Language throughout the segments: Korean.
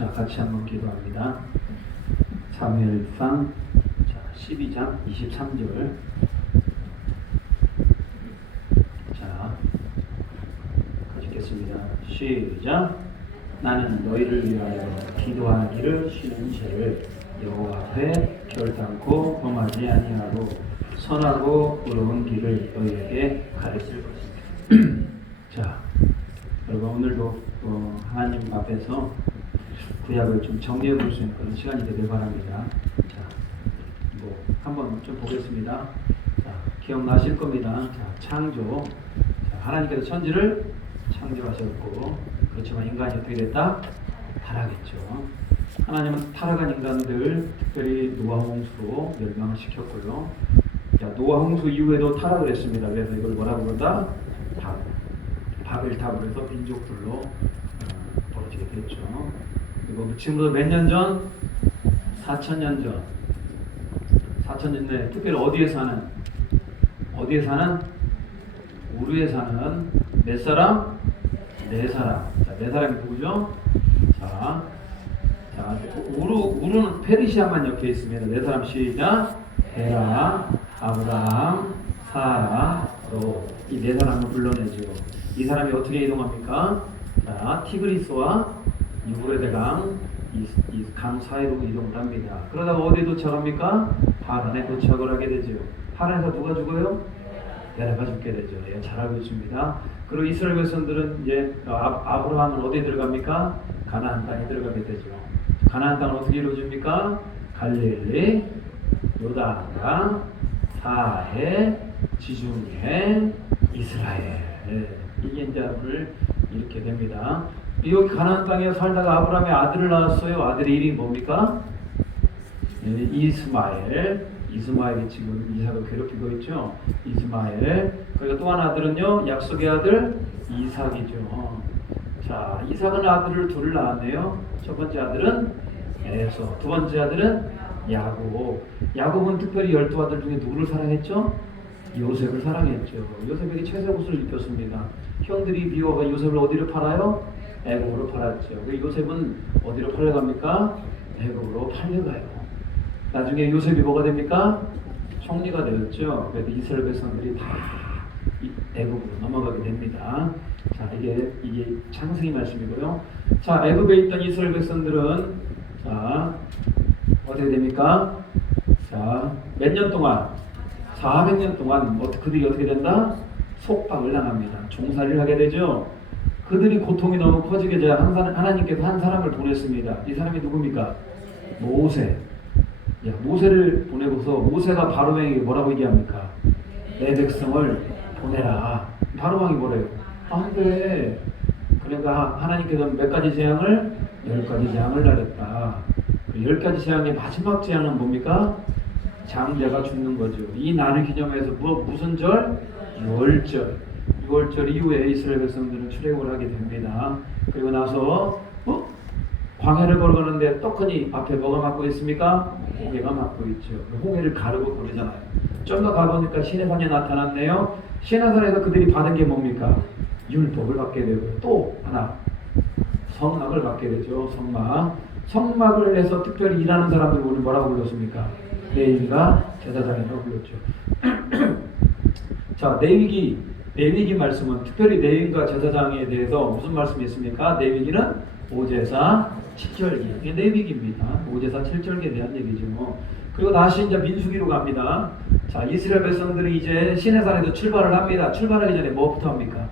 자, 같이 한번 기도합니다. 사무엘상 12장 23절. 자, 가지겠습니다. 시작. 나는 너희를 위하여 기도하기를 쉬는 죄를 여호와 앞에 결단코 범하지 아니하고 선하고 의로운 길을 너희에게 가르칠 것이다. 자, 여러분 오늘도 하나님 앞에서 구약을 좀 정리해 볼 수 있는 그런 시간이 되길 바랍니다. 자, 한번 좀 보겠습니다. 자, 기억나실 겁니다. 자, 창조. 자, 하나님께서 천지를 창조하셨고, 그렇지만 인간이 어떻게 됐다? 타락했죠. 하나님은 타락한 인간들, 특별히 노아 홍수로 멸망을 시켰고요. 자, 노아 홍수 이후에도 타락을 했습니다. 그래서 이걸 뭐라고 그런다? 바벨탑으로 해서 민족들로 벌어지게 됐죠. 그리고 지금부터 몇 년 전? 4,000년 전. 4,000년 전에 특별히 어디에 사는? 우르에 사는 몇 사람? 네 사람. 자, 네 사람이 누구죠? 자, 우르는 페르시아만 옆에 있습니다. 네 사람 시작. 헤라, 아브라함, 사라, 롯. 이 네 사람을 불러내죠. 이 사람이 어떻게 이동합니까? 자, 티그리스와 유브레데강 이 강 사이로 이동을 합니다. 그러다가 어디에 도착합니까? 하란에 도착을 하게 되죠. 하란에서 누가 죽어요? 헤라가 죽게 되죠. 예, 잘 알고 있습니다. 그리고 이스라엘 백성들은 이제 아브라함은 어디에 들어갑니까? 가나안 땅에 들어가게 되죠. 가나안 땅은 어떻게 이루어집니까? 갈릴리, 요단강, 사해, 지중해, 이스라엘. 예, 이게 이제 오늘 이렇게 됩니다. 여기 가나안 땅에 살다가 아브라함의 아들을 낳았어요. 아들의 이름이 뭡니까? 예, 이스마엘이 지금 이삭을 괴롭히고 있죠. 이스마엘. 그리고 또 한 아들은요, 약속의 아들 이삭이죠. 자, 이삭은 아들을 둘을 낳았네요. 첫 번째 아들은 에서, 두 번째 아들은 야곱. 야곱은 특별히 12아들 중에 누구를 사랑했죠? 요셉을 사랑했죠. 요셉에게 최세옷을 입혔습니다. 형들이 미워가 요셉을 어디로 팔아요? 애굽으로 팔았죠. 요셉은 어디로 팔려갑니까? 애굽으로 팔려가요. 나중에 요셉이 뭐가 됩니까? 총리가 되었죠. 그래서 이스라엘 백성들이 다 애굽으로 넘어가게 됩니다. 자, 이게 창세기 말씀이고요. 자, 애굽에 있던 이스라엘 백성들은 자, 어떻게 됩니까? 자, 몇 년 동안? 400년 동안 그들이 어떻게 된다? 속박을 당합니다. 종살이를 하게 되죠. 그들이 고통이 너무 커지게 되자 하나님께서 한 사람을 보냈습니다. 이 사람이 누굽니까? 모세. 야, 모세를 보내고서 모세가 바로왕에게 뭐라고 얘기합니까? 내 백성을 보내라. 바로왕이 뭐래요? 안 돼. 그러니까 하나님께서 몇 가지 재앙을? 10가지 재앙을 날렸다. 10가지 재앙의 마지막 재앙은 뭡니까? 장자가 죽는 거죠. 이 날을 기념해서 무슨 절? 6월절. 6월절 이후에 이스라엘 백성들은 출애굽을 하게 됩니다. 그리고 나서 광야를 걸어가는데 떡하니 앞에 뭐가 막고 있습니까? 홍해가 막고 있죠. 홍해를 가르고 그러잖아요. 좀 더 가보니까 시내산에 나타났네요. 시내산에서 그들이 받은 게 뭡니까? 율법을 받게 되고 또 하나 성막을 받게 되죠. 성막을 해서 특별히 일하는 사람들 오늘 뭐라고 불렀습니까? 레위기가 제사장이라고 불렀죠. 자, 레위기 말씀은 특별히 레위기가 제사장에 대해서 무슨 말씀이 있습니까? 레위기는 오제사 7절기. 이게 레위기입니다. 오제사 7절기에 대한 얘기죠. 그리고 다시 이제 민수기로 갑니다. 자, 이스라엘 백성들이 이제 시내산에도 출발을 합니다. 출발하기 전에 뭐부터 합니까?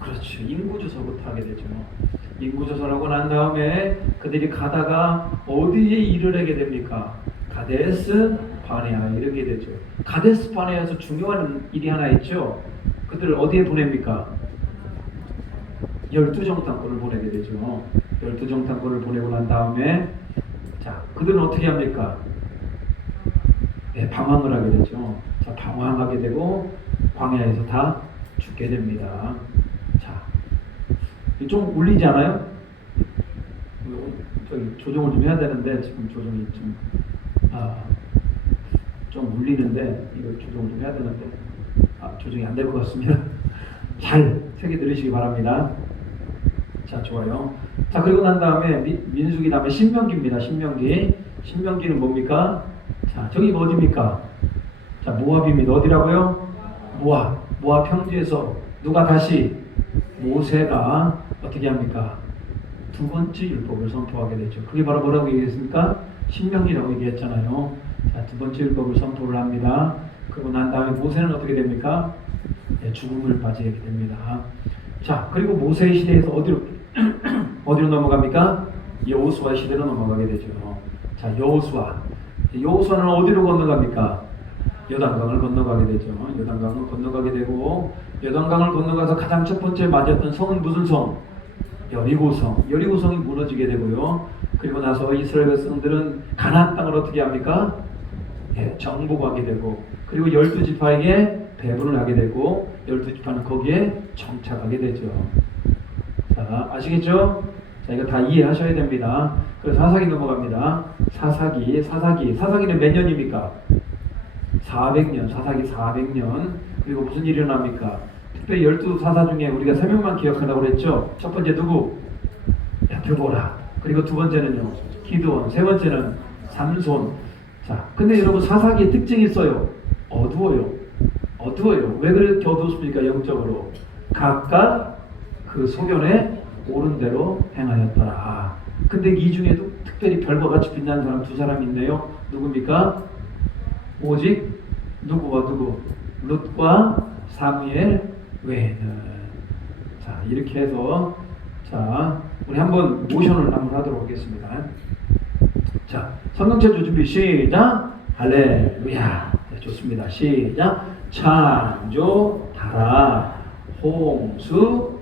그렇죠. 인구조사부터 하게 되죠. 인구조사를 하고 난 다음에 그들이 가다가 어디에 이르게 됩니까? 가데스 바네아에 이르게 되죠. 가데스 바네아에서 중요한 일이 하나 있죠. 그들을 어디에 보냅니까? 12정탐꾼을 보내게 되죠. 12정탐꾼을 보내고 난 다음에 자, 그들은 어떻게 합니까? 네, 방황을 하게 되죠. 자, 방황하게 되고 광야에서 다 죽게 됩니다. 자, 좀 울리지 않아요? 조정을 좀 해야 되는데 지금 조정이 좀 울리는데 이거 조정을 좀 해야 되는데 조정이 안 될 것 같습니다. 잘 새겨 들으시기 바랍니다. 자, 좋아요. 자, 그리고 난 다음에 민수기 다음에 신명기입니다. 신명기. 신명기는 뭡니까? 자, 저기가 어디입니까? 자, 모압입니다. 어디라고요? 모압. 모압 평지에서 누가 다시 모세가 어떻게 합니까? 두 번째 율법을 선포하게 되죠. 그게 바로 뭐라고 얘기했습니까? 신명기라고 얘기했잖아요. 자, 두 번째 율법을 선포를 합니다. 그리고 난 다음에 모세는 어떻게 됩니까? 네, 죽음을 맞이하게 됩니다. 자, 그리고 모세의 시대에서 어디로 어디로 넘어갑니까? 여호수아 시대로 넘어가게 되죠. 자, 여호수아는 어디로 건너갑니까? 요단강을 건너가게 되죠. 요단강을 건너가게 되고, 요단강을 건너가서 가장 첫 번째 맞이했던 성은 무슨 성? 여리고성. 여리고성이 무너지게 되고요. 그리고 나서 이스라엘 백성들은 가나안 땅을 어떻게 합니까? 예, 정복하게 되고, 그리고 12지파에게 배분을 하게 되고, 12지파는 거기에 정착하게 되죠. 자, 아시겠죠? 자, 이거 다 이해하셔야 됩니다. 그래서 사사기 넘어갑니다. 사사기는 몇 년입니까? 400년, 사사기 400년. 그리고 무슨 일이 일어납니까? 특별히 12사사 중에 우리가 3명만 기억하라고 그랬죠? 첫 번째 누구? 드보라. 그리고 두 번째는요, 기드온. 세 번째는 삼손. 자, 근데 여러분 사사기의 특징이 있어요. 어두워요. 왜 그렇게 어두웠습니까? 영적으로. 각각 그 소견에 옳은 대로 행하였더라. 근데 이 중에도 특별히 별과 같이 빛나는 사람 두 사람이 있네요. 누굽니까? 오직 누구와 누구? 룻과 사무엘 외에는. 자, 이렇게 해서 자, 우리 한번 모션을 한번 하도록 하겠습니다. 자, 성경책 준비 시작. 할렐루야. 네, 좋습니다. 시작. 창조, 타라, 홍수,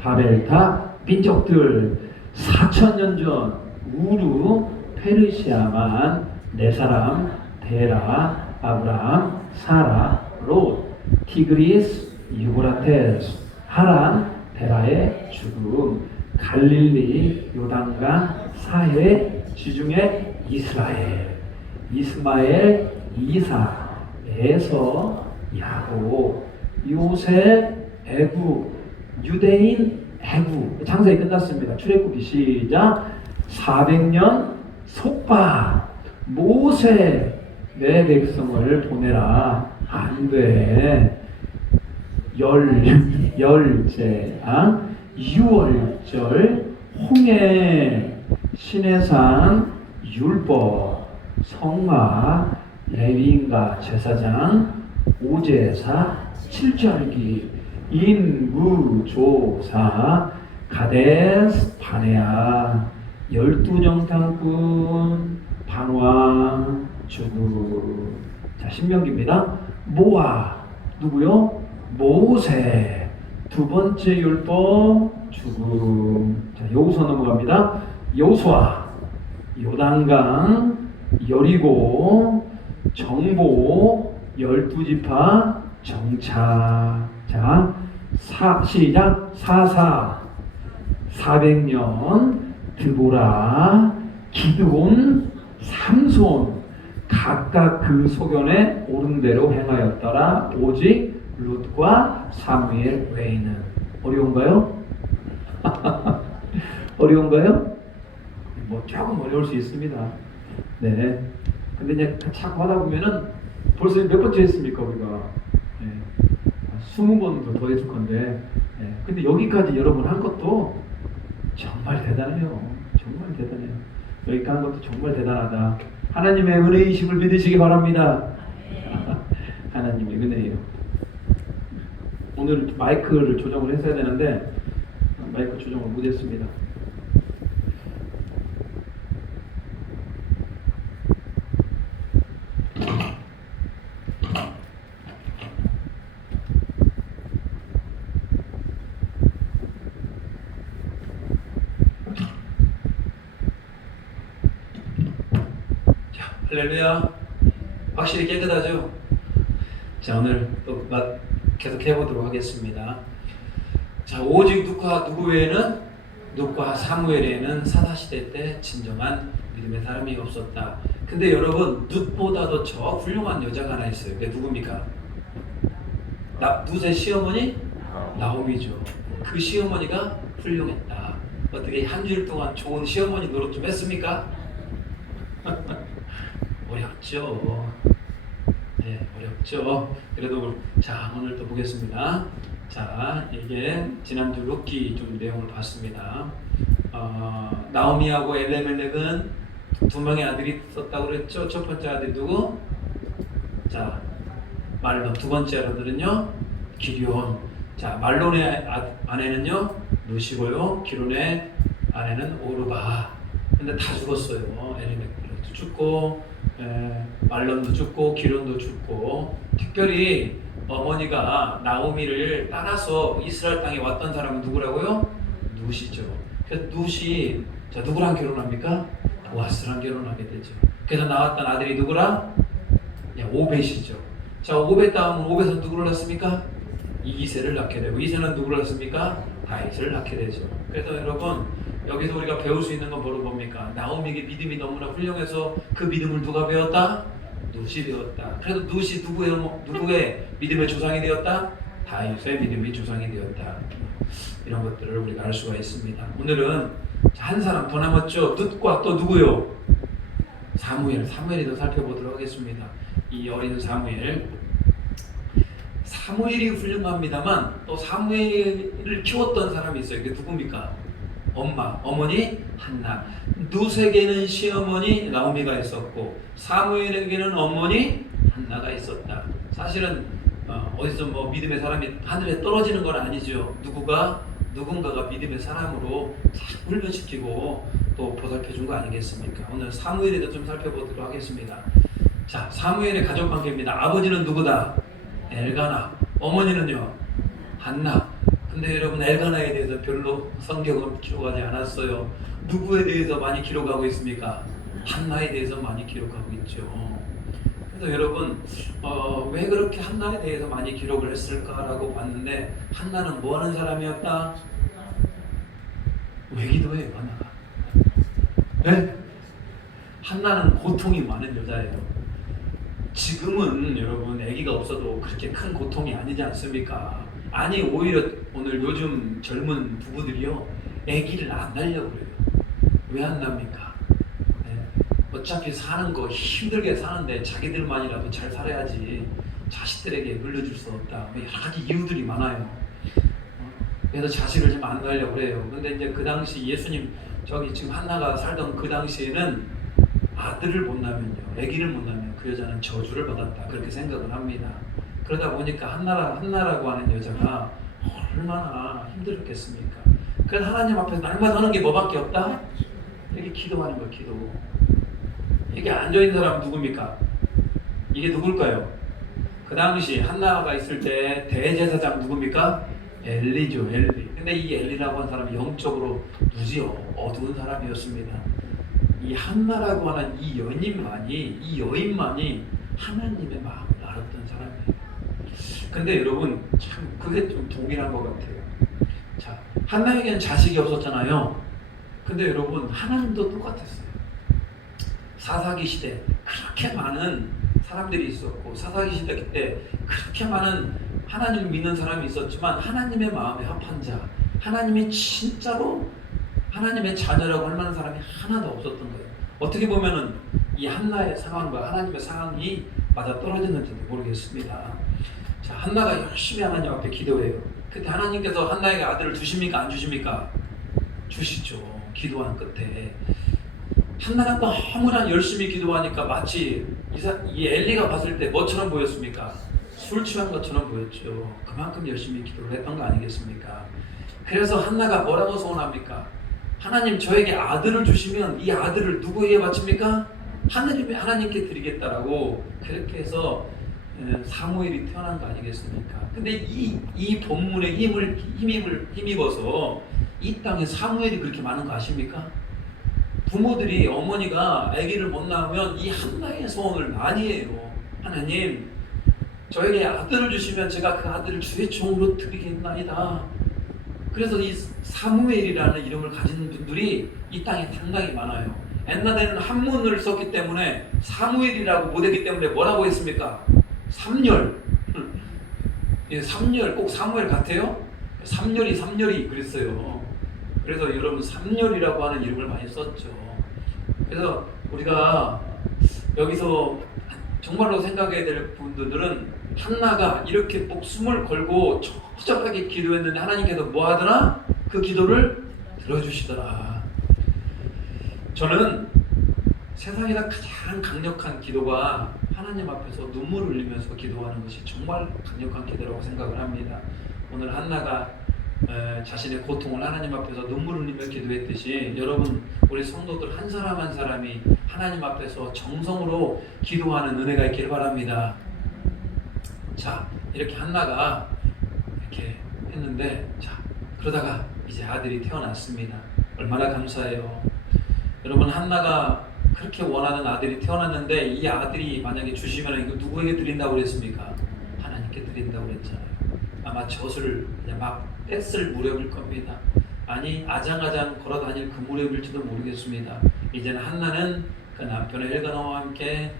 바벨타, 민족들 4000년 전 우루, 페르시아만 네 사람, 데라, 아브라함, 사라, 롯, 티그리스, 유브라테스, 하란, 데라의 죽음, 갈릴리, 요단강, 사해, 지중해, 이스라엘, 이스마엘, 이사, 에서, 야곱, 요셉, 애굽, 유대인, 애굽. 장세기 끝났습니다. 출애굽기 시작. 400년 속박. 모세 내 백성을 보내라. 안 돼. 열째, 유월절, 홍해, 시내산, 율법, 성막, 레위인과 제사장, 오제사, 칠절기, 인무조사, 가데스, 바네아, 12정탐꾼, 방황, 죽음. 자, 신명기입니다. 모아, 누구요? 모세. 두 번째 율법, 죽음. 자, 여호수아 넘어갑니다. 여호수아, 요단강, 여리고, 정보, 12지파, 정착. 자, 시작. 사사, 400년, 드보라, 기드온, 삼손, 각각 그 소견에 옳은 대로 행하였더라. 오직 룻과 사무엘 외에는. 어려운가요? 어려운가요? 뭐 조금 어려울 수 있습니다. 네. 근데 이제 자꾸 하다 보면은 벌써 몇 번째 했습니까 우리가? 네. 20번도 더 했을 건데. 네. 근데 여기까지 여러분 한 것도 정말 대단해요. 정말 대단해요. 여기까지 한 것도 정말 대단하다. 하나님의 은혜이심을 믿으시기 바랍니다. 하나님의 은혜예요. 오늘 마이크를 조정을 했어야 되는데 마이크 조정을 못했습니다. 할렐루야. 확실히 깨끗하죠? 자, 오늘 또 계속 해보도록 하겠습니다. 자, 오직 누구 외에는, 룻과 사무엘에는 사사시대 때 진정한 믿음의 사람이 없었다. 근데 여러분, 룻보다도 저 훌륭한 여자가 하나 있어요. 그게 누굽니까? 룻의 시어머니? 나오미죠. 그 시어머니가 훌륭했다. 어떻게 한 주일 동안 좋은 시어머니 노릇 좀 했습니까? 어렵죠. 네, 어렵죠. 그래도 자, 오늘 또 보겠습니다. 자, 이게 지난주 룻기 좀 내용을 봤습니다. 나오미하고 엘레멜렉은 두 명의 아들이 있었다고 그랬죠. 첫 번째 아들이 누구? 자, 말론. 두 번째 아들은요, 기럝. 자, 말론의 아내는요, 루시고요. 기럝의 아내는 오르바. 근데 다 죽었어요. 엘레멜렉도 죽고, 말론도 죽고, 기럝도 죽고. 특별히 어머니가 나오미를 따라서 이스라엘 땅에 왔던 사람은 누구라고요? 룻이죠. 그래서 룻이 자, 누구랑 결혼합니까? 보아스랑 결혼하게 되죠. 그래서 나왔던 아들이 누구라? 오벳이죠. 자, 오벳 다음은 오벳은 누구를 낳습니까? 이세를 낳게 되고, 이세는 누구를 낳습니까? 다윗을 낳게 되죠. 그래서 여러분, 여기서 우리가 배울 수 있는 건 뭐로 봅니까? 나오미에게 믿음이 너무나 훌륭해서 그 믿음을 누가 배웠다? 룻이 배웠다. 그래서 룻이 누구의 믿음의 조상이 되었다? 다윗의 믿음의 조상이 되었다. 이런 것들을 우리가 알 수가 있습니다. 오늘은 한 사람 더 남았죠. 룻과 또 누구요? 사무엘이 더 살펴보도록 하겠습니다. 이 어린 사무엘이 훌륭합니다만 또 사무엘을 키웠던 사람이 있어요. 그게 누굽니까? 어머니 한나. 룻에게는 시어머니 나오미가 있었고 사무엘에게는 어머니 한나가 있었다. 사실은 어디서 뭐 믿음의 사람이 하늘에 떨어지는 건 아니죠. 누군가가 믿음의 사람으로 잘 훈련시키고 또 보살펴 준 거 아니겠습니까? 오늘 사무엘에 대해서 좀 살펴보도록 하겠습니다. 자, 사무엘의 가족 관계입니다. 아버지는 누구다? 엘가나. 어머니는요? 한나. 근데 여러분, 엘가나에 대해서 별로 성경은 기록하지 않았어요. 누구에 대해서 많이 기록하고 있습니까? 한나에 대해서 많이 기록하고 있죠. 그래서 여러분, 왜 그렇게 한나에 대해서 많이 기록을 했을까라고 봤는데, 한나는 뭐 하는 사람이었다? 왜 기도해요, 한나가? 네? 한나는 고통이 많은 여자예요. 지금은 여러분, 아기가 없어도 그렇게 큰 고통이 아니지 않습니까? 아니, 오히려 오늘 요즘 젊은 부부들이요, 아기를 안 낳으려고 그래요. 왜 안 낳습니까? 어차피 사는 거 힘들게 사는데 자기들만이라도 잘 살아야지 자식들에게 물려줄 수 없다. 여러 가지 이유들이 많아요. 그래서 자식을 좀 안 낳으려고 그래요. 근데 이제 그 당시 예수님 지금 한나가 살던 그 당시에는 아들을 못 낳으면요, 아기를 못 낳으면 그 여자는 저주를 받았다. 그렇게 생각을 합니다. 그러다 보니까 한나라고 하는 여자가 얼마나 힘들었겠습니까? 그래서 하나님 앞에서 날마다 하는 게 뭐밖에 없다? 이렇게 기도하는 거예요, 기도. 이게 앉아있는 사람은 누굽니까? 이게 누굴까요? 그 당시 한나가 있을 때 대제사장 누굽니까? 엘리죠, 엘리. 근데 이 엘리라고 하는 사람이 영적으로 무지 어두운 사람이었습니다. 이 한나라고 하는 이 여인만이 하나님의 마음을 알았던 사람이에요. 근데 여러분, 참 그게 좀 동일한 것 같아요. 자, 한나에게는 자식이 없었잖아요. 근데 여러분, 하나님도 똑같았어요. 사사기 시대 그렇게 많은 사람들이 있었고, 사사기 시대 때 그렇게 많은 하나님을 믿는 사람이 있었지만 하나님의 마음에 합한 자, 하나님이 진짜로 하나님의 자녀라고 할 만한 사람이 하나도 없었던 거예요. 어떻게 보면은 이 한나의 상황과 하나님의 상황이 맞아 떨어지는지도 모르겠습니다. 자, 한나가 열심히 하나님 앞에 기도해요. 그때 하나님께서 한나에게 아들을 주십니까? 안 주십니까? 주시죠. 기도한 끝에. 한나가 너무나 열심히 기도하니까 마치 이 엘리가 봤을 때 뭐처럼 보였습니까? 술 취한 것처럼 보였죠. 그만큼 열심히 기도를 했던 거 아니겠습니까? 그래서 한나가 뭐라고 소원합니까? 하나님, 저에게 아들을 주시면 이 아들을 누구에게 바칩니까? 하나님께 드리겠다라고 그렇게 해서 사무엘이 태어난 거 아니겠습니까? 근데 이 본문에 힘입어서 이 땅에 사무엘이 그렇게 많은 거 아십니까? 부모들이, 어머니가 아기를 못 낳으면 이 한나의 소원을 많이 해요. 하나님, 저에게 아들을 주시면 제가 그 아들을 주의 종으로 드리겠나이다. 그래서 이 사무엘이라는 이름을 가진 분들이 이 땅에 상당히 많아요. 옛날에는 한문을 썼기 때문에 사무엘이라고 못했기 때문에 뭐라고 했습니까? 삼열. 삼열, 꼭 사무엘 같아요? 삼열이 그랬어요. 그래서 여러분 삼열이라고 하는 이름을 많이 썼죠. 그래서 우리가 여기서 정말로 생각해야 될 분들은 한나가 이렇게 목숨을 걸고 초절하게 기도했는데 하나님께서 뭐 하더라? 그 기도를 들어주시더라. 저는 세상에서 가장 강력한 기도가 하나님 앞에서 눈물을 흘리면서 기도하는 것이 정말 강력한 기도라고 생각을 합니다. 오늘 한나가 자신의 고통을 하나님 앞에서 눈물을 흘리며 기도했듯이 여러분 우리 성도들 한 사람 한 사람이 하나님 앞에서 정성으로 기도하는 은혜가 있기를 바랍니다. 자, 이렇게 한나가 이렇게 했는데, 자, 그러다가 이제 아들이 태어났습니다. 얼마나 감사해요. 여러분, 한나가 그렇게 원하는 아들이 태어났는데 이 아들이 만약에 주시면 이거 누구에게 드린다고 그랬습니까? 하나님께 드린다고 그랬잖아요. 아마 젖을 그냥 막 뺐을 무렵일 겁니다. 아니 아장아장 걸어다닐 그 무렵일지도 모르겠습니다. 이제는 한나는 그 남편의 엘가나와 함께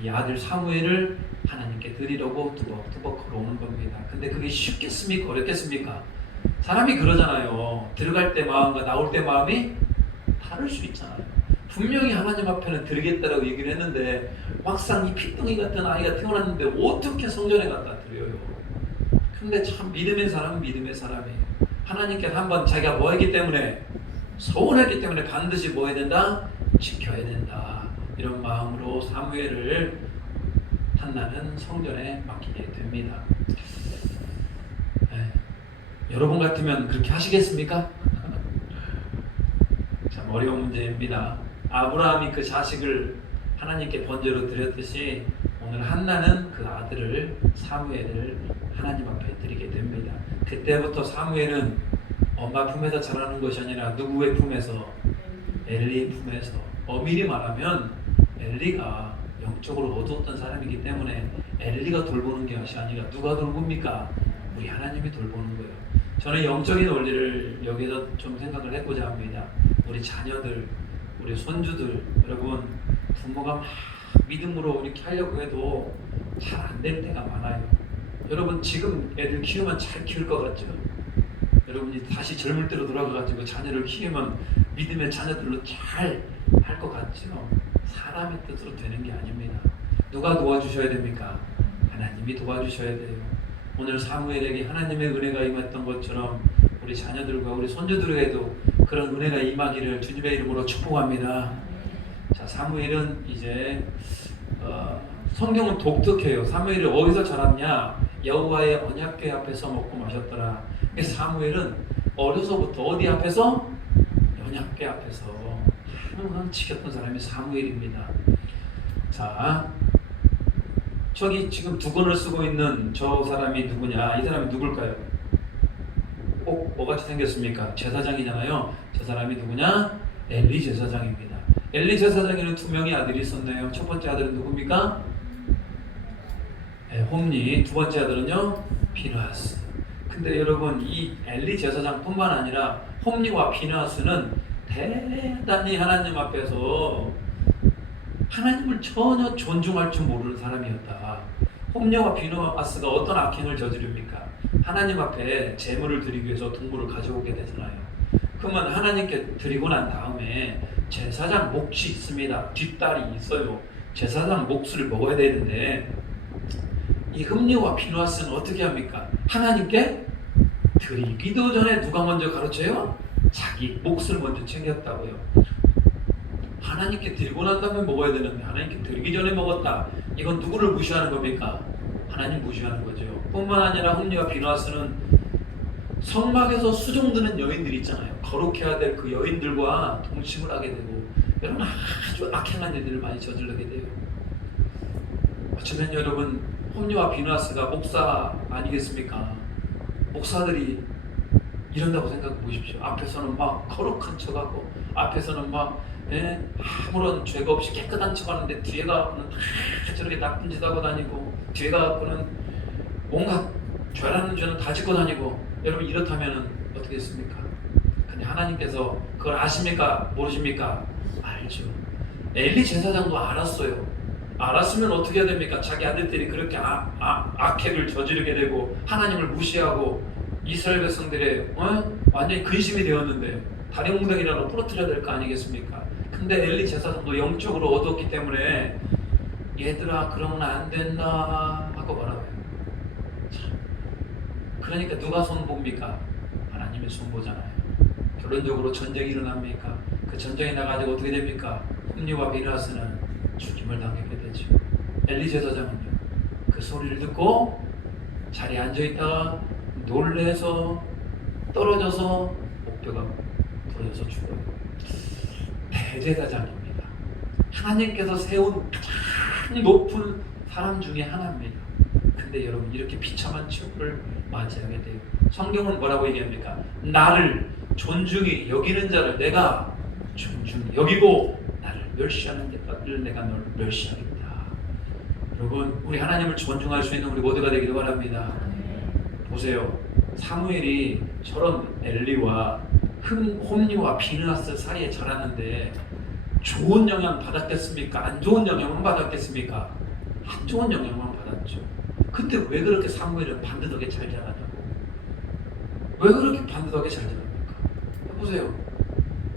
이 아들 사무엘을 하나님께 드리려고 두벅두벅 걸어오는 겁니다. 근데 그게 쉽겠습니까? 어렵겠습니까? 사람이 그러잖아요. 들어갈 때 마음과 나올 때 마음이 다를 수 있잖아요. 분명히 하나님 앞에는 드리겠다라고 얘기를 했는데 막상 이 피덩이 같은 아이가 태어났는데 어떻게 성전에 갖다 드려요? 근데 참 믿음의 사람은 믿음의 사람이에요. 하나님께서 한번 자기가 뭐 했기 때문에 소원했기 때문에 반드시 뭐 해야 된다? 지켜야 된다. 이런 마음으로 사무엘을 한나는 성전에 맡기게 됩니다. 여러분 같으면 그렇게 하시겠습니까? 참 어려운 문제입니다. 아브라함이 그 자식을 하나님께 번제로 드렸듯이 오늘 한나는 그 아들을 사무엘을 하나님 앞에 드리게 됩니다. 그때부터 사무엘은 엄마 품에서 자라는 것이 아니라 누구의 품에서? 엘리 품에서. 엄밀히 말하면 엘리가 영적으로 어두웠던 사람이기 때문에 엘리가 돌보는 것이 아니라 누가 돌봅니까? 우리 하나님이 돌보는 거예요. 저는 영적인 원리를 여기서 좀 생각을 해보자 합니다. 우리 자녀들, 우리 손주들, 여러분 부모가 막 믿음으로 이렇게 하려고 해도 잘 안 될 때가 많아요. 여러분 지금 애들 키우면 잘 키울 것 같죠? 여러분이 다시 젊을 때로 돌아가가지고 자녀를 키우면 믿음의 자녀들로 잘 할 것 같죠? 사람의 뜻으로 되는 게 아닙니다. 누가 도와주셔야 됩니까? 하나님이 도와주셔야 돼요. 오늘 사무엘에게 하나님의 은혜가 임했던 것처럼 우리 자녀들과 우리 손주들에게도 그런 은혜가 임하기를 주님의 이름으로 축복합니다. 자, 사무엘은 이제 성경은 독특해요. 사무엘이 어디서 자랐냐? 여호와의 언약궤 앞에서 먹고 마셨더라. 사무엘은 어려서부터 어디 앞에서? 언약궤 앞에서 항상 지켰던 사람이 사무엘입니다. 자, 저기 지금 두 권을 쓰고 있는 저 사람이 누구냐? 이 사람이 누굴까요? 꼭 뭐같이 생겼습니까? 제사장이잖아요. 저 사람이 누구냐? 엘리 제사장입니다. 엘리 제사장에는 두 명의 아들이 있었네요. 첫 번째 아들은 누굽니까? 홈리. 두 번째 아들은요? 비느하스. 근데 여러분 이 엘리 제사장뿐만 아니라 홈리와 비느하스는 대단히 하나님 앞에서 하나님을 전혀 존중할 줄 모르는 사람이었다. 홈리와 비느하스가 어떤 악행을 저지릅니까? 하나님 앞에 제물을 드리기 위해서 동물을 가져오게 되잖아요. 그러면 하나님께 드리고 난 다음에 제사장 몫이 있습니다. 뒷다리 있어요. 제사장 몫을 먹어야 되는데 이 홈리와 비느하스는 어떻게 합니까? 하나님께 드리기도 전에 누가 먼저 가르쳐요? 자기 몫을 먼저 챙겼다고요. 하나님께 드리고 난 다음에 먹어야 되는데 하나님께 드리기 전에 먹었다. 이건 누구를 무시하는 겁니까? 하나님 무시하는 거죠. 뿐만 아니라 홈리와 비느하스는 성막에서 수종드는 여인들 있잖아요. 거룩해야 될 그 여인들과 동침을 하게 되고 여러분 아주 악행한 일들을 많이 저지르게 돼요. 어쩌면 여러분 홈리와 비느하스가 목사 아니겠습니까? 목사들이 이런다고 생각해 보십시오. 앞에서는 막 거룩한 척하고 앞에서는 막 아무런 죄가 없이 깨끗한 척하는데 뒤에 가고는 저렇게 나쁜 짓 하고 다니고 뒤에 가고는 온갖 죄라는 죄는 다 짓고 다니고 여러분 이렇다면 어떻게 했습니까? 근데 하나님께서 그걸 아십니까? 모르십니까? 알죠. 엘리 제사장도 알았어요. 알았으면 어떻게 해야 됩니까? 자기 아들들이 그렇게 악행을 저지르게 되고 하나님을 무시하고 이스라엘 백성들의 완전히 근심이 되었는데 다령무당이라도 부러뜨려야 될 거 아니겠습니까? 근데 엘리 제사장도 영적으로 얻었기 때문에 얘들아 그러면 안 된다 하고 말하고요. 그러니까 누가 손봅니까? 하나님이 손보잖아요. 결론적으로 전쟁이 일어납니까? 그 전쟁에 나가지고 어떻게 됩니까? 홈리와 비나스는 죽임을 당하게 되죠. 엘리 제사장은요, 그 소리를 듣고 자리에 앉아있다가 놀래서 떨어져서 목뼈가 부러져서 죽어요. 대제사장입니다. 하나님께서 세운 가장 높은 사람 중에 하나입니다. 근데 여러분 이렇게 비참한 처우를 맞이하게 돼요. 성경은 뭐라고 얘기합니까? 나를 존중히 여기는 자를 내가 존중히 여기고 나를 멸시하는 자를 내가 널 멸시하겠다. 여러분 우리 하나님을 존중할 수 있는 우리 모두가 되기를 바랍니다. 보세요. 사무엘이 저런 엘리와 홈리와 비느하스 사이에 자랐는데 좋은 영향 받았겠습니까? 안 좋은 영향만 받았겠습니까? 안 좋은 영향만 받았죠. 근데 왜 그렇게 사무엘은 반듯하게 잘 자라냐고? 왜 그렇게 반듯하게 잘 자랍니까? 보세요.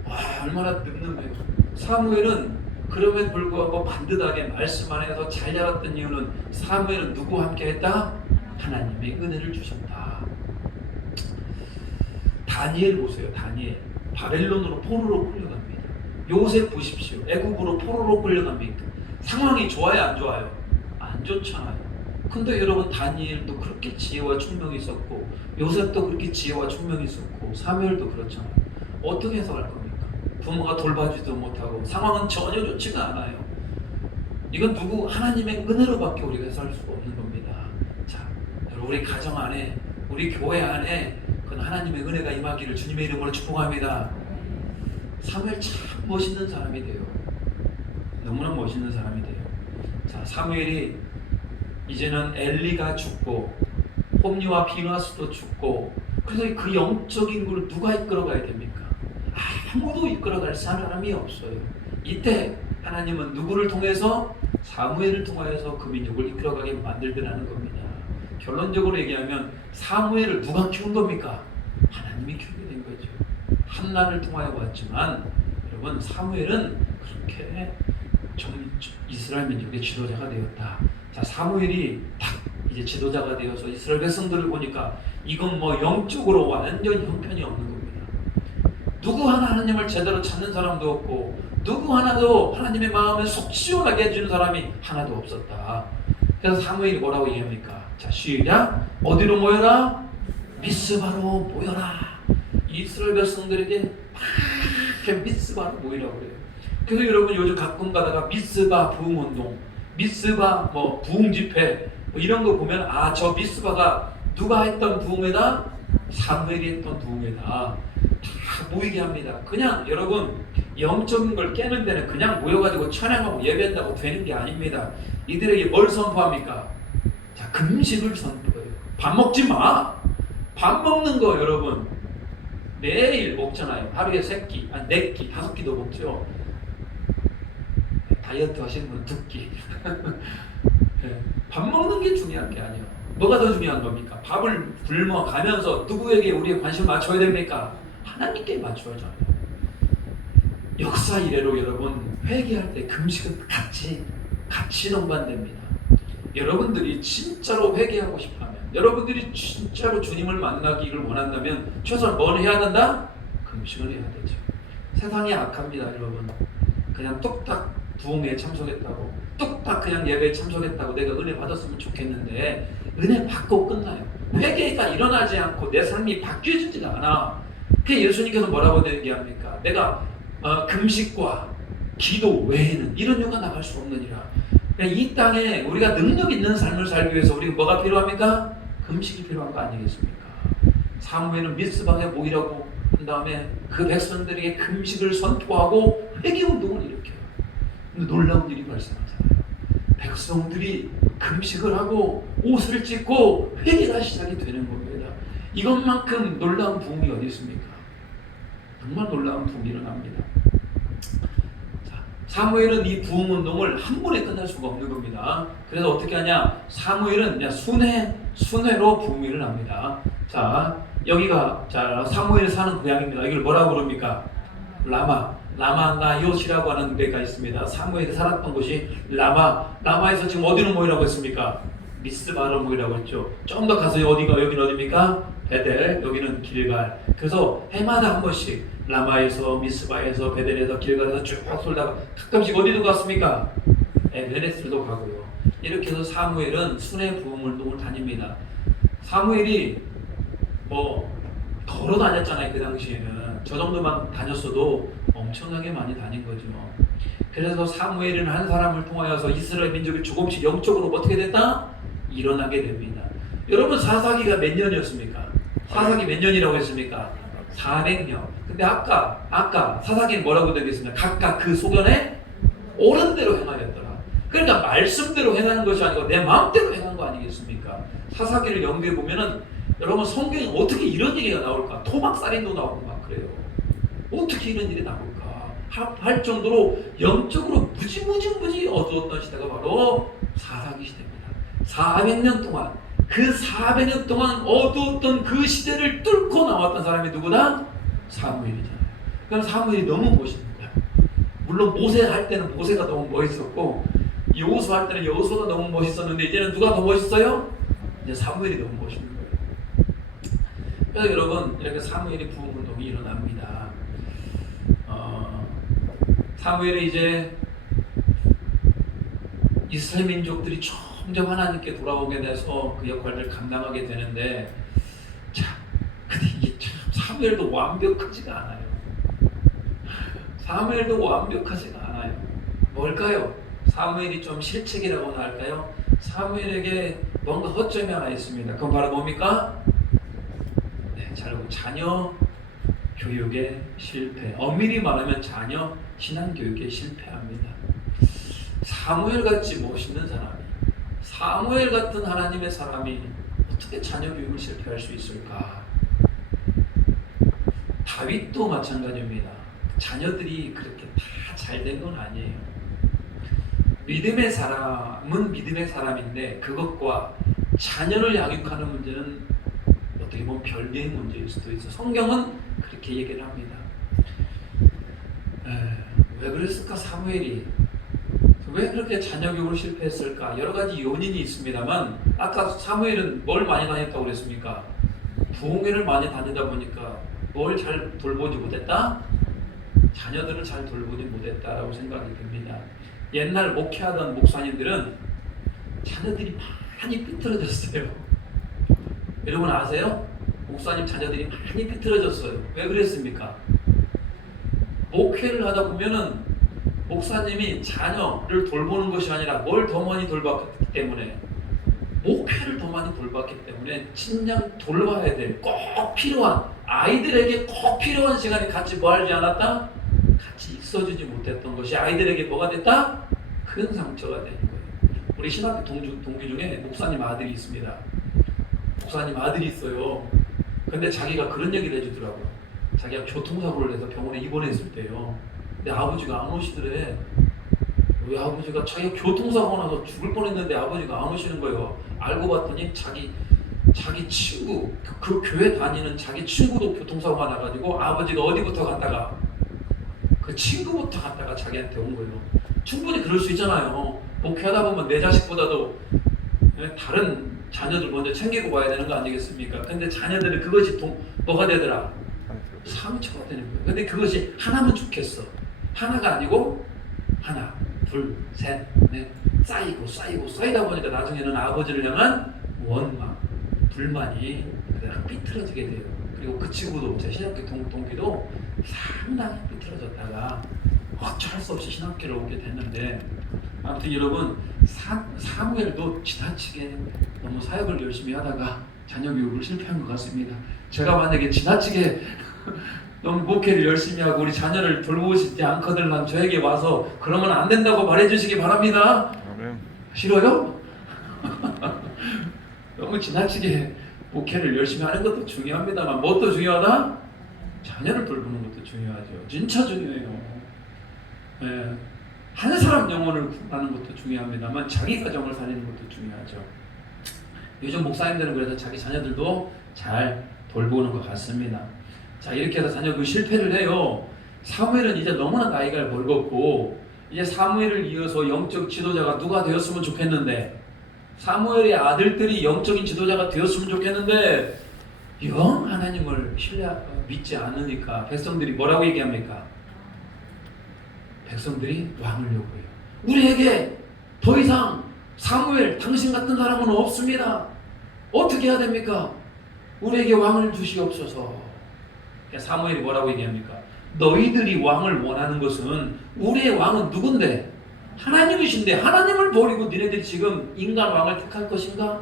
와, 얼마나 늠름해요. 사무엘은 그럼에도 불구하고 반듯하게 말씀 안에서 잘 자랐던 이유는 사무엘은 누구와 함께 했다? 하나님의 은혜를 주셨다. 다니엘 보세요. 다니엘 바벨론으로 포로로 끌려갑니다. 요셉 보십시오. 애굽으로 포로로 끌려갑니까? 상황이 좋아요? 안 좋아요? 안 좋잖아요. 근데 여러분 다니엘도 그렇게 지혜와 총명이 있었고 요셉도 그렇게 지혜와 총명이 있었고 사무엘도 그렇잖아요. 어떻게 해석할 겁니까? 부모가 돌봐주지도 못하고 상황은 전혀 좋지가 않아요. 이건 누구 하나님의 은혜로밖에 우리가 해석할 수가 없는 겁니다. 자, 여러분 우리 가정 안에 우리 교회 안에 그건 하나님의 은혜가 임하기를 주님의 이름으로 축복합니다. 사무엘 참 멋있는 사람이 돼요. 너무나 멋있는 사람이 돼요. 자, 사무엘이 이제는 엘리가 죽고 홈리와 비느하스도 죽고 그래서 그 영적인 걸 누가 이끌어가야 됩니까? 아무도 이끌어갈 사람이 없어요. 이때 하나님은 누구를 통해서? 사무엘을 통하여서 그 민족을 이끌어가게 만들더라는 겁니다. 결론적으로 얘기하면 사무엘을 누가 키운 겁니까? 하나님이 키우게 된 거죠. 한난을 통하여 왔지만 여러분 사무엘은 그렇게 이스라엘 민족의 지도자가 되었다. 자, 사무엘이 딱 이제 지도자가 되어서 이스라엘 백성들을 보니까 이건 뭐 영적으로 완전 형편이 없는 겁니다. 누구 하나 하나님을 제대로 찾는 사람도 없고 누구 하나도 하나님의 마음을 속 시원하게 해주는 사람이 하나도 없었다. 그래서 사무엘이 뭐라고 얘기합니까? 자, 시작. 어디로 모여라? 미스바로 모여라. 이스라엘 백성들에게 막 미스바로 모이라고 그래요. 그래서 여러분 요즘 가끔 가다가 미스바 부흥운동, 미스바 뭐 부흥집회 뭐 이런 거 보면 아, 저 미스바가 누가 했던 부흥회다? 사무엘이 했던 부흥회다. 다 모이게 합니다. 그냥 여러분 영적인 걸 깨는 데는 그냥 모여가지고 찬양하고 예배한다고 되는 게 아닙니다. 이들에게 뭘 선포합니까? 자, 금식을 선포해요. 밥 먹지 마. 밥 먹는 거 여러분 매일 먹잖아요. 하루에 3끼, 4끼, 5끼도 먹죠. 다이어트 하시는 분 2끼. 네. 밥 먹는 게 중요한 게 아니에요. 뭐가 더 중요한 겁니까? 밥을 굶어가면서 누구에게 우리의 관심을 맞춰야 됩니까? 하나님께 맞춰야죠. 역사 이래로 여러분 회개할 때 금식은 같이 동반됩니다. 여러분들이 진짜로 회개하고 싶다면, 여러분들이 진짜로 주님을 만나기를 원한다면 최소한 뭘 해야 된다? 금식을 해야 되죠. 세상이 악합니다, 여러분. 그냥 뚝딱 부흥회에 참석했다고, 뚝딱 그냥 예배에 참석했다고 내가 은혜 받았으면 좋겠는데 은혜 받고 끝나요. 회개가 일어나지 않고 내 삶이 바뀌어지지가 않아. 그 예수님께서 뭐라고 얘기합니까? 내가 금식과 기도 외에는 이런 유가 나갈 수 없느니라. 이 땅에 우리가 능력 있는 삶을 살기 위해서 우리가 뭐가 필요합니까? 금식이 필요한 거 아니겠습니까? 사무엘은 미스방에 모이라고 한 다음에 그 백성들에게 금식을 선포하고 회개운동을 일으켜요. 근데 놀라운 일이 발생하잖아요. 백성들이 금식을 하고 옷을 찢고 회개가 시작이 되는 겁니다. 이것만큼 놀라운 부흥이 어디 있습니까? 정말 놀라운 부흥이 일어납니다. 자, 사무엘은 이 부흥운동을 한 번에 끝날 수가 없는 겁니다. 그래서 어떻게 하냐? 사무엘은 순회로 부흥회를 합니다. 자, 여기가 자 사무엘이 사는 고향입니다. 이걸 뭐라고 부릅니까? 라마나요시라고 하는 데가 있습니다. 사무엘이 살았던 곳이 라마에서 지금 어디로 모이라고 했습니까? 미스바로 모이라고 했죠. 좀 더 가서 어디가 여기는 어디입니까? 베델, 여기는 길갈. 그래서 해마다 한 번씩 라마에서 미스바에서 베델에서 길갈에서 쭉 돌다가 가끔씩 어디도 갔습니까? 베레스도 가고요. 이렇게 해서 사무엘은 순회 부흥운동을 다닙니다. 사무엘이 뭐 걸어 다녔잖아요. 그 당시에는 저 정도만 다녔어도 엄청나게 많이 다닌 거죠. 그래서 사무엘은 한 사람을 통하여서 이스라엘 민족이 조금씩 영적으로 어떻게 됐다? 일어나게 됩니다. 여러분 사사기가 몇 년이었습니까? 사사기 몇 년이라고 했습니까? 400년. 근데 아까 사사기는 뭐라고 되겠습니까? 각각 그 소견에 옳은 대로 행하였더라. 그러니까 말씀대로 행하는 것이 아니고 내 마음대로 행한 거 아니겠습니까? 사사기를 연구해 보면은 여러분 성경에 어떻게 이런 얘기가 나올까? 토막살인도 나오고 막 그래요. 어떻게 이런 일이 나올까? 할 정도로 영적으로 무지 어두웠던 시대가 바로 사사기 시대입니다. 400년 동안 그 400년 동안 어두웠던 그 시대를 뚫고 나왔던 사람이 누구다? 사무엘이잖아요. 그럼 사무엘이 너무 멋있는 거야. 물론 모세 할 때는 모세가 너무 멋있었고 여호수아 할 때는 여호수아가 너무 멋있었는데 이제는 누가 더 멋있어요? 이제 사무엘이 너무 멋있는 거예요. 그래서 여러분 이렇게 사무엘이 부흥운동이 일어납니다. 사무엘이 이제 이스라엘 민족들이 점점 하나님께 돌아오게 돼서 그 역할을 감당하게 되는데 근데 이게 참 사무엘도 완벽하지가 않아요. 사무엘도 완벽하지가 않아요. 뭘까요? 사무엘이 좀 실책이라고나 할까요? 사무엘에게 뭔가 허점이 하나 있습니다. 그건 바로 뭡니까? 자녀 교육의 실패. 엄밀히 말하면 자녀 신앙교육에 실패합니다. 사무엘 같이 멋있는 사람이, 사무엘 같은 하나님의 사람이 어떻게 자녀 교육을 실패할 수 있을까? 다윗도 마찬가지입니다. 자녀들이 그렇게 다 잘 된 건 아니에요. 믿음의 사람은 믿음의 사람인데 그것과 자녀를 양육하는 문제는 어떻게 보면 별개의 문제일 수도 있어. 성경은 그렇게 얘기를 합니다. 왜 그랬을까? 사무엘이 왜 그렇게 자녀 교육을 실패했을까? 여러 가지 요인이 있습니다만 아까 사무엘은 뭘 많이 다녔다고 그랬습니까? 부흥회를 많이 다니다 보니까 뭘 잘 돌보지 못했다? 자녀들을 잘 돌보지 못했다라고 생각이 듭니다. 옛날 목회하던 목사님들은 자녀들이 많이 삐뚤어졌어요. 여러분 아세요? 목사님 자녀들이 많이 삐뚤어졌어요. 왜 그랬습니까? 목회를 하다 보면은 목사님이 자녀를 돌보는 것이 아니라 뭘 더 많이 돌봤기 때문에 목회를 더 많이 돌봤기 때문에 친양 돌봐야 될 꼭 필요한 아이들에게 꼭 필요한 시간에 같이 뭐 하지 않았다? 같이 있어주지 못했던 것이 아이들에게 뭐가 됐다? 큰 상처가 되는 거예요. 우리 신학교 동기 중에 목사님 아들이 있습니다. 목사님 아들이 있어요. 근데 자기가 그런 얘기를 해주더라고요. 자기가 교통사고를 해서 병원에 입원했을 때요. 근데 아버지가 안 오시더래. 왜 아버지가 자기가 교통사고 나서 죽을 뻔했는데 아버지가 안 오시는 거예요. 알고 봤더니 자기 친구, 그 교회 다니는 자기 친구도 교통사고가 나가지고 아버지가 어디부터 갔다가 그 친구부터 갔다가 자기한테 온 거예요. 충분히 그럴 수 있잖아요. 목회하다 보면 내 자식보다도 다른 자녀들 먼저 챙기고 봐야 되는 거 아니겠습니까? 근데 자녀들은 그것이 뭐가 되더라? 상처가 되는 거예요. 근데 그것이 하나면 좋겠어. 하나가 아니고 하나, 둘, 셋, 넷 쌓이다 보니까 나중에는 아버지를 향한 원망, 불만이 삐뚤어지게 돼요. 그리고 그 친구도 제 신학교 동기도 상당히 삐뚤어졌다가 어쩔 수 없이 신학교를 오게 됐는데 아무튼 여러분 사무엘도 지나치게 너무 사역을 열심히 하다가 자녀 교육을 실패한 것 같습니다. 제가 만약에 지나치게 너무 목회를 열심히 하고 우리 자녀를 돌보고 싶지 않거든 저에게 와서 그러면 안 된다고 말해주시기 바랍니다. 싫어요? 너무 지나치게 목회를 열심히 하는 것도 중요합니다만 무엇도 중요하다? 자녀를 돌보는 것도 중요하죠. 진짜 중요해요. 네. 한 사람 영혼을 구하는 것도 중요합니다만 자기 가정을 살리는 것도 중요하죠. 요즘 목사님들은 그래서 자기 자녀들도 잘 돌보는 것 같습니다. 자, 이렇게 해서 자녀가 실패를 해요. 사무엘은 이제 너무나 나이가 벌겋고 이제 사무엘을 이어서 영적 지도자가 누가 되었으면 좋겠는데, 사무엘의 아들들이 영적인 지도자가 되었으면 좋겠는데 영 하나님을 믿지 않으니까 백성들이 뭐라고 얘기합니까? 백성들이 왕을 요구해요. 우리에게 더 이상 사무엘 당신 같은 사람은 없습니다. 어떻게 해야 됩니까? 우리에게 왕을 주시옵소서. 사무엘이 뭐라고 얘기합니까? 너희들이 왕을 원하는 것은, 우리의 왕은 누군데? 하나님이신데 하나님을 버리고 니네들이 지금 인간 왕을 택할 것인가?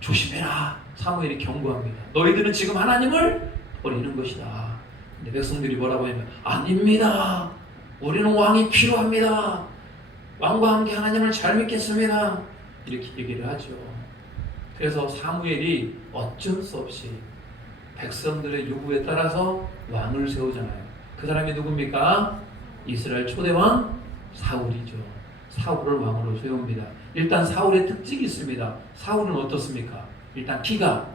조심해라. 사무엘이 경고합니다. 너희들은 지금 하나님을 버리는 것이다. 근데 백성들이 뭐라고 하냐면, 아닙니다. 우리는 왕이 필요합니다. 왕과 함께 하나님을 잘 믿겠습니다. 이렇게 얘기를 하죠. 그래서 사무엘이 어쩔 수 없이 백성들의 요구에 따라서 왕을 세우잖아요. 그 사람이 누굽니까? 이스라엘 초대왕 사울이죠. 사울을 왕으로 세웁니다. 일단 사울의 특징이 있습니다. 사울은 어떻습니까? 일단 키가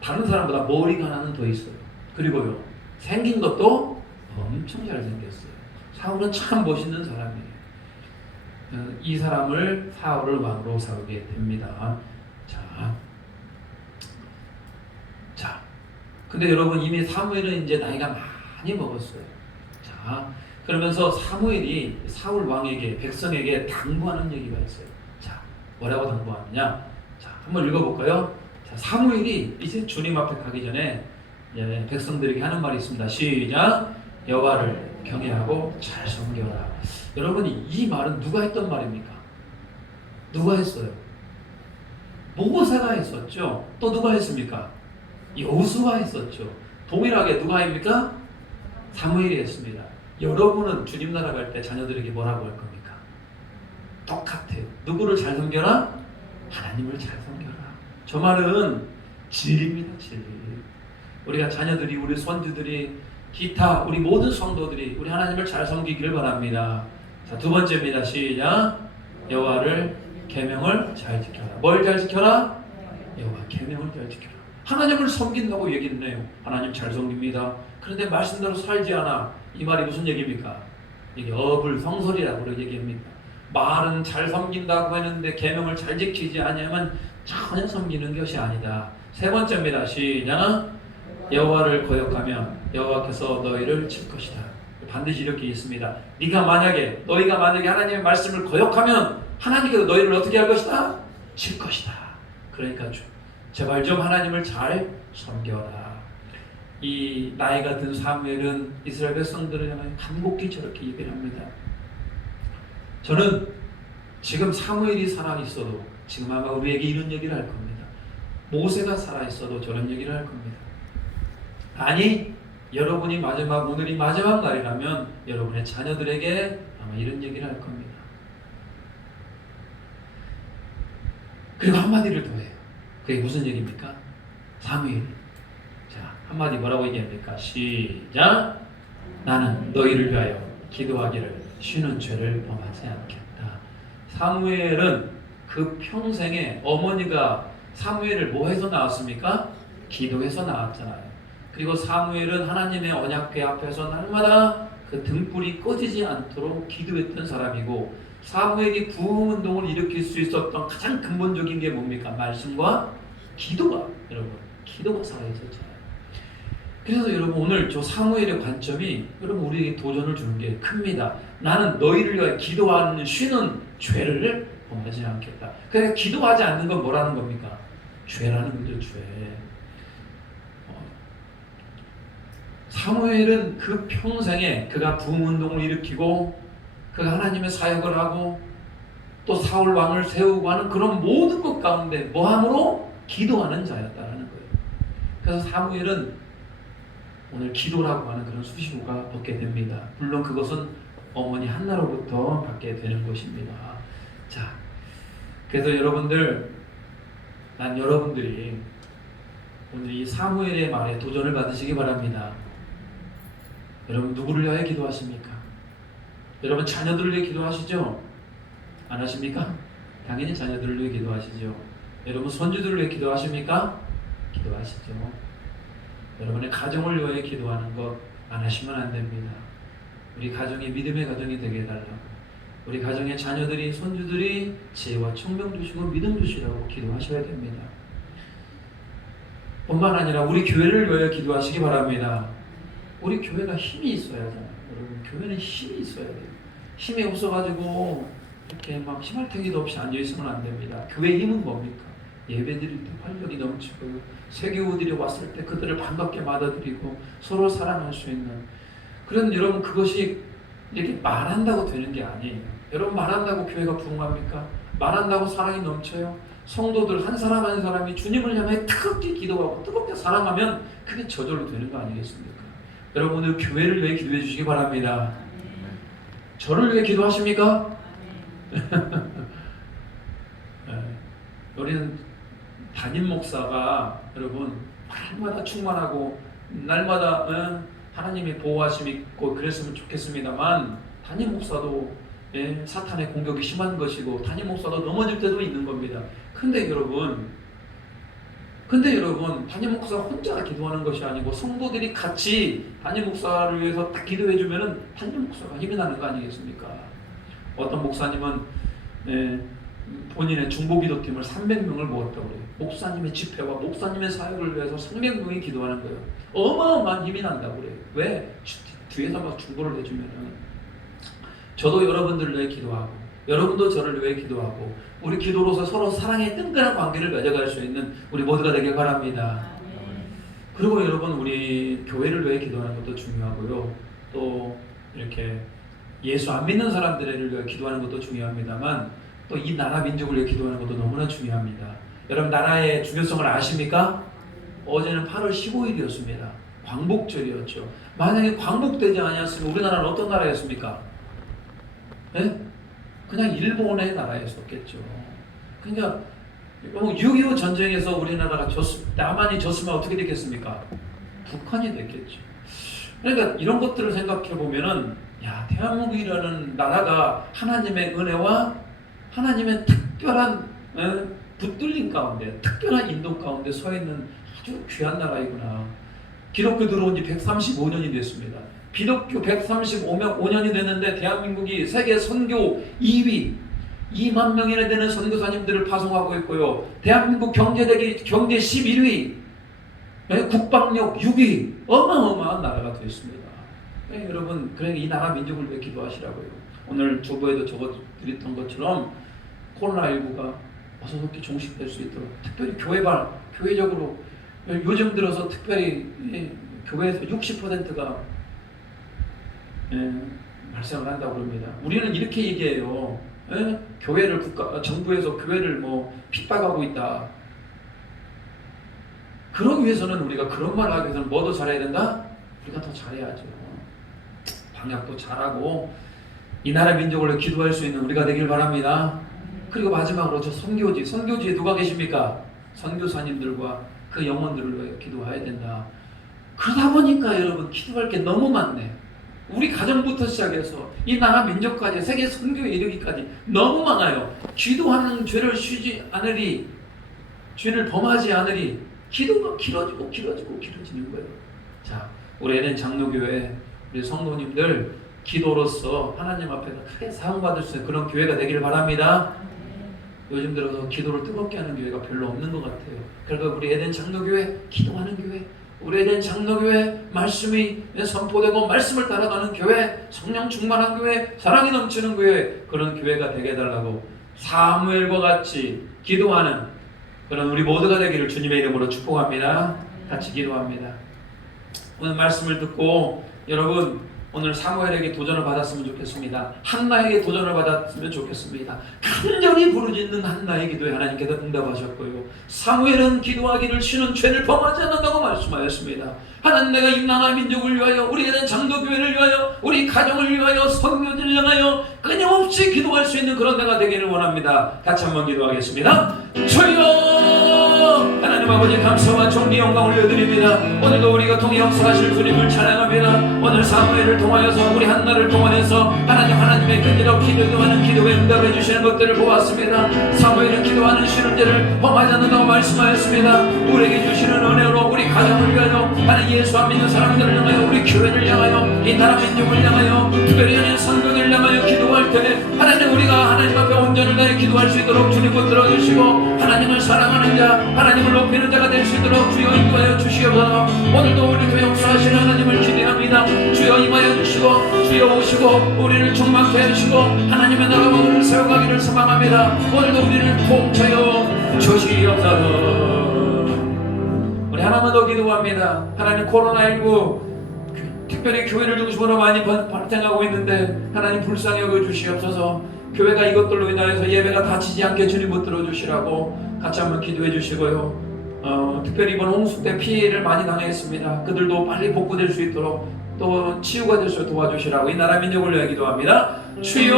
다른 사람보다 머리가 하나는 더 있어요. 그리고요, 생긴 것도 엄청 잘생겼어요. 사울은 참 멋있는 사람이에요. 이 사람을 사울을 왕으로 세우게 됩니다. 자, 근데 여러분, 이미 사무엘은 이제 나이가 많이 먹었어요. 자, 그러면서 사무엘이 사울 왕에게, 백성에게 당부하는 얘기가 있어요. 자, 뭐라고 당부하느냐? 자, 한번 읽어볼까요? 자, 사무엘이 이제 주님 앞에 가기 전에 백성들에게 하는 말이 있습니다. 시작. 여호와를 경외하고 잘 섬겨라. 여러분이 이 말은 누가 했던 말입니까? 누가 했어요? 모세가 했었죠. 또 누가 했습니까? 여호수아가 했었죠. 동일하게 누가 합니까? 사무엘이 했습니다. 여러분은 주님 나라 갈 때 자녀들에게 뭐라고 할 겁니까? 똑같아요. 누구를 잘 섬겨라? 하나님을 잘 섬겨라. 저 말은 진리입니다. 진리. 우리가 자녀들이, 우리 손주들이, 기타 우리 모든 성도들이 우리 하나님을 잘 섬기기를 바랍니다. 자, 두 번째입니다. 시작. 여호와를 계명을 잘 지켜라. 뭘 잘 지켜라? 여호와 계명을 잘 지켜라. 하나님을 섬긴다고 얘기는 해요. 하나님 잘 섬깁니다. 그런데 말씀대로 살지 않아. 이 말이 무슨 얘기입니까? 이게 어불성설이라고 얘기합니다. 말은 잘 섬긴다고 했는데 계명을 잘 지키지 않으면 전혀 섬기는 것이 아니다. 세 번째입니다. 시작. 여호와를 거역하면 여호와께서 너희를 칠 것이다. 반드시 이렇게 있습니다. 너희가 만약에 하나님의 말씀을 거역하면 하나님께서 너희를 어떻게 할 것이다? 칠 것이다. 그러니까 제발 좀 하나님을 잘 섬겨라. 이 나이가 든 사무엘은 이스라엘 백성들을 향해 간곡히 저렇게 얘기를 합니다. 저는 지금 사무엘이 살아있어도 지금 아마 우리에게 이런 얘기를 할 겁니다. 모세가 살아있어도 저런 얘기를 할 겁니다. 아니, 여러분이 오늘이 마지막 날이라면 여러분의 자녀들에게 아마 이런 얘기를 할 겁니다. 그리고 한마디를 더 해요. 그게 무슨 얘기입니까? 사무엘. 자, 한마디 뭐라고 얘기합니까? 시작. 나는 너희를 위하여 기도하기를 쉬는 죄를 범하지 않겠다. 사무엘은 그 평생에 어머니가 사무엘을 뭐 해서 낳았습니까? 기도해서 낳았잖아요. 그리고 사무엘은 하나님의 언약궤 앞에서 날마다 그 등불이 꺼지지 않도록 기도했던 사람이고, 사무엘이 부흥운동을 일으킬 수 있었던 가장 근본적인 게 뭡니까? 말씀과 기도가, 여러분, 기도가 살아있었잖아요. 그래서 여러분, 오늘 저 사무엘의 관점이 여러분 우리에게 도전을 주는 게 큽니다. 나는 너희를 위하여 기도하는 쉬는 죄를 범하지 않겠다. 그러니까 기도하지 않는 건 뭐라는 겁니까? 죄라는 거죠. 죄. 사무엘은 그 평생에 그가 부흥운동을 일으키고 그가 하나님의 사역을 하고 또 사울 왕을 세우고 하는 그런 모든 것 가운데 뭐함으로? 기도하는 자였다는 거예요. 그래서 사무엘은 오늘 기도라고 하는 그런 수식어가 붙게 됩니다. 물론 그것은 어머니 한나로부터 받게 되는 것입니다. 자, 그래서 난 여러분들이 오늘 이 사무엘의 말에 도전을 받으시기 바랍니다. 여러분 누구를 위하여 기도하십니까? 여러분 자녀들을 위해 기도하시죠? 안 하십니까? 당연히 자녀들을 위해 기도하시죠. 여러분 손주들을 위해 기도하십니까? 기도하시죠. 여러분의 가정을 위하여 기도하는 것 안 하시면 안 됩니다. 우리 가정이 믿음의 가정이 되게 해달라고, 우리 가정의 자녀들이, 손주들이 지혜와 총명 주시고 믿음 주시라고 기도하셔야 됩니다. 뿐만 아니라 우리 교회를 위하여 기도하시기 바랍니다. 우리 교회가 힘이 있어야 하잖아요. 여러분, 교회는 힘이 있어야 돼요. 힘이 없어가지고 이렇게 막 희말탱이도 없이 앉아있으면 안 됩니다. 교회의 힘은 뭡니까? 예배드릴 때 활력이 넘치고, 세교우들이 왔을 때 그들을 반갑게 맞아들이고 서로 사랑할 수 있는 그런, 여러분, 그것이 이렇게 말한다고 되는 게 아니에요. 여러분, 말한다고 교회가 부흥합니까? 말한다고 사랑이 넘쳐요? 성도들 한 사람 한 사람이 주님을 향해 뜨겁게 기도하고 뜨겁게 사랑하면 그게 저절로 되는 거 아니겠습니까? 여러분, 오늘 교회를 위해 기도해 주시기 바랍니다. 저를 위해 기도하십니까? 우리는 담임 목사가, 여러분, 날마다 충만하고 날마다 하나님의 보호하심이 있고 그랬으면 좋겠습니다만, 담임 목사도 사탄의 공격이 심한 것이고 담임 목사도 넘어질 때도 있는 겁니다. 근데 여러분, 담임 목사 혼자 기도하는 것이 아니고 성도들이 같이 담임 목사를 위해서 딱 기도해 주면은 담임 목사가 힘이 나는 거 아니겠습니까? 어떤 목사님은 본인의 중보기도팀을 300명을 모았다고 그래요. 목사님의 집회와 목사님의 사역을 위해서 300명이 기도하는 거예요. 어마어마한 힘이 난다고 그래요. 왜? 뒤에서 막 중보를 해주면은. 저도 여러분들을 위해 기도하고, 여러분도 저를 위해 기도하고, 우리 기도로서 서로 사랑의 끈끈한 관계를 맺어갈 수 있는 우리 모두가 되길 바랍니다. 그리고 여러분, 우리 교회를 위해 기도하는 것도 중요하고요. 또 이렇게 예수 안 믿는 사람들을 위해 기도하는 것도 중요합니다만, 또 이 나라 민족을 위해 기도하는 것도 너무나 중요합니다. 여러분, 나라의 중요성을 아십니까? 어제는 8월 15일이었습니다. 광복절이었죠. 만약에 광복되지 않았으면 우리나라는 어떤 나라였습니까? 네? 그냥 일본의 나라였었겠죠. 그러니까 6.25 전쟁에서 우리나라가 남한이 졌으면 어떻게 됐겠습니까? 북한이 됐겠죠. 그러니까 이런 것들을 생각해 보면은, 야, 대한민국이라는 나라가 하나님의 은혜와 하나님의 특별한 붙들림 가운데, 특별한 인도 가운데 서 있는 아주 귀한 나라이구나. 기독교 들어온 지 135년이 됐습니다. 기독교 135년이 됐는데 대한민국이 세계 선교 2위, 2만 명이나 되는 선교사님들을 파송하고 있고요. 대한민국 경제 11위, 국방력 6위, 어마어마한 나라가 되었습니다. 여러분, 그러니까 이 나라 민족을 위해 기도하시라고요. 오늘 주보에도 적어드렸던 것처럼 코로나19가 어서속히 종식될 수 있도록, 특별히 교회적으로 요즘 들어서 특별히 교회에서 60%가 발생을 한다고 그럽니다. 우리는 이렇게 얘기해요. 교회를 정부에서 교회를 핍박하고 있다. 그러기 위해서는, 우리가 그런 말을 하기 위해서는 뭐도 잘해야 된다? 우리가 더 잘해야죠. 방역도 잘하고 이 나라 민족을 위해 기도할 수 있는 우리가 되길 바랍니다. 그리고 마지막으로 저 선교지에 누가 계십니까? 선교사님들과 그 영혼들을 위해 기도해야 된다. 그러다 보니까 여러분, 기도할 게 너무 많네. 우리 가정부터 시작해서 이 나라 민족까지, 세계 선교에 이르기까지 너무 많아요. 기도하는 죄를 쉬지 않으리, 죄를 범하지 않으리, 기도가 길어지는 거예요. 자, 우리 에덴 장로교회 우리 성도님들 기도로서 하나님 앞에서 크게 사용받을 수 있는 그런 교회가 되기를 바랍니다. 요즘 들어서 기도를 뜨겁게 하는 교회가 별로 없는 것 같아요. 그러니까 우리 에덴 장로교회, 기도하는 교회, 우리 에덴 장로교회, 말씀이 선포되고 말씀을 따라가는 교회, 성령 충만한 교회, 사랑이 넘치는 교회, 그런 교회가 되게 해달라고 사무엘과 같이 기도하는 그런 우리 모두가 되기를 주님의 이름으로 축복합니다. 같이 기도합니다. 오늘 말씀을 듣고 여러분, 오늘 사무엘에게 도전을 받았으면 좋겠습니다. 한나에게 도전을 받았으면 좋겠습니다. 간절히 부르짖는 한나의 기도에 하나님께서 응답하셨고요. 사무엘은 기도하기를 쉬는 죄를 범하지 않는다고 말씀하였습니다. 하나님, 내가 이 나라 민족을 위하여, 우리 에덴 장로교회를 위하여, 우리 가정을 위하여, 선교지를 향하여 끊임없이 기도할 수 있는 그런 데가 되기를 원합니다. 같이 한번 기도하겠습니다. 주여, 하나님 하나님 아버지 감사와 존귀 영광 올려드립니다. 오늘도 우리가 통해 역사하실 주님을 찬양합니다. 오늘 사무엘을 통하여서 우리 한나를 통하여서 하나님의 끈질어 기도하는 기도에 응답해 주시는 것들을 보았습니다. 사무엘은 기도하는 쉬는 때를 범하지 않는다고 말씀하였습니다. 우리에게 주시는 은혜로 우리 가정을 위하여 하나님 예수 안 믿는 사람들을 향하여 우리 교회를 향하여 이 나라 민족을 향하여 특별히 하나님 선교를 향하여 기도할 때 하나님 우리가 하나님 앞에 온전을 다해 기도할 수 있도록 주님 붙들어 주시고 하나님을 사랑하는 자 하나님을 높이는 자가 될 수 있도록 주여 인도하여 주시옵소서. 오늘도 우리 교회 역사하시는 하나님을 기대합니다. 주여 임하여 주시고 주여 오시고 우리를 충만케 해주시고 하나님의 나라와 오늘을 세워가기를 소망합니다. 오늘도 우리를 통쳐여 주시옵소서. 우리 하나만 더 기도합니다. 하나님 코로나19 특별히 교회를 중심으로 많이 발생하고 있는데 하나님 불쌍히 여겨주시옵소서. 교회가 이것들로 인하여서 예배가 다치지 않게 주님 붙들어 주시라고 같이 한번 기도해 주시고요. 특별히 이번 홍수 때 피해를 많이 당했습니다. 그들도 빨리 복구될 수 있도록 또 치유가 될 수 있도록 도와주시라고 이 나라 민족을 위해 기도합니다. 주여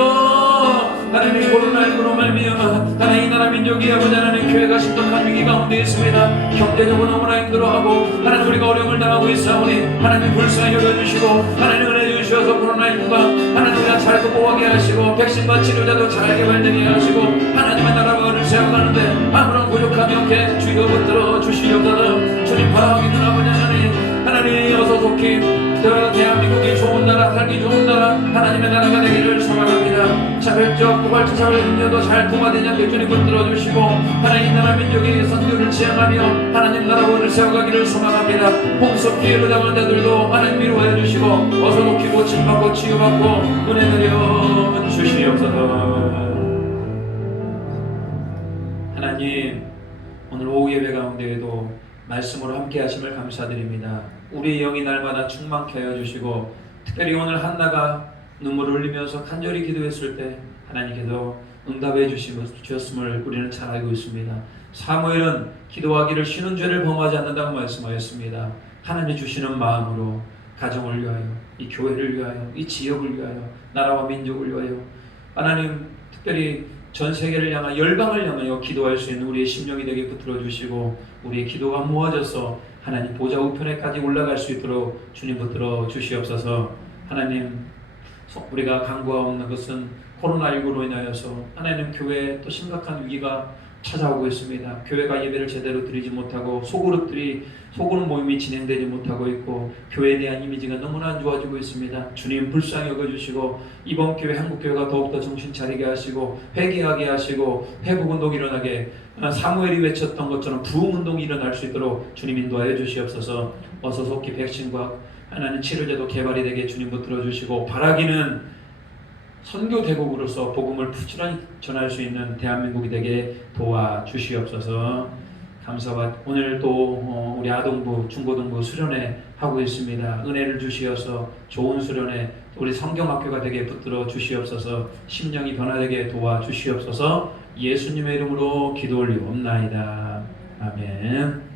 하나님 코로나19로 말미암아 하나님 이 나라 민족이 아버지 하나님 교회가 심각한 위기 가운데 있습니다. 경제적으로 너무나 힘들어하고 하나님 우리가 어려움을 당하고 있사오니 하나님 불쌍히 여겨주시고 하나님 은혜 주셔서 코로나19가 하나님 우리가 잘 극복하게 하시고 백신과 치료자도 잘 개발되게 하시고 하나님의 나라가 은을 세워가는데 아무런 부족함이 없게 주여 붙들어 주시옵소서. 주님 바라기는 아버지 하나님 어서 속히 대한민국이 좋은 나라 살기 좋은 나라 하나님의 나라가 되기를 소망합니다. 차별적 고발적 차별 문제도 잘 통과되지 않게 주님 붙들어 주시고 하나님 나라 민족이 선교를 지향하며 하나님 나라 원을 세워가기를 소망합니다. 홍수 피해를 당한 자들도 하나님 위로해 주시고 어서 높이 고침받고 치유받고 은혜 드려 주시옵소서. 하나님 오늘 오후 예배 가운데에도 말씀으로 함께 하심을 감사드립니다. 우리의 영이 날마다 충만케 하여 주시고 특별히 오늘 한나가 눈물을 흘리면서 간절히 기도했을 때 하나님께서 응답해 주셨음을 우리는 잘 알고 있습니다. 사무엘은 기도하기를 쉬는 죄를 범하지 않는다고 말씀하였습니다. 하나님 주시는 마음으로 가정을 위하여 이 교회를 위하여 이 지역을 위하여 나라와 민족을 위하여 하나님 특별히 전 세계를 향하여 열방을 향하여 기도할 수 있는 우리의 심령이 되게 붙들어 주시고 우리의 기도가 모아져서 하나님 보좌 우편에까지 올라갈 수 있도록 주님 붙들어 주시옵소서. 하나님 우리가 간구하옵는 것은 코로나19로 인하여서 하나님 교회에 또 심각한 위기가 찾아오고 있습니다. 교회가 예배를 제대로 드리지 못하고 소그룹 모임이 진행되지 못하고 있고 교회에 대한 이미지가 너무나 안 좋아지고 있습니다. 주님 불쌍히 여겨주시고 이번 교회 한국교회가 더욱더 정신 차리게 하시고 회개하게 하시고 회복운동이 일어나게 사무엘이 외쳤던 것처럼 부흥운동이 일어날 수 있도록 주님 인도하여 주시옵소서. 어서 속히 백신과 하나님 치료제도 개발이 되게 주님 붙들어 주시고 바라기는 선교 대국으로서 복음을 부지런히 전할 수 있는 대한민국이 되게 도와주시옵소서. 감사와 오늘 또 우리 아동부, 중고등부 수련회 하고 있습니다. 은혜를 주시어서 좋은 수련회 우리 성경학교가 되게 붙들어 주시옵소서. 심령이 변화되게 도와주시옵소서. 예수님의 이름으로 기도 올리옵나이다. 아멘.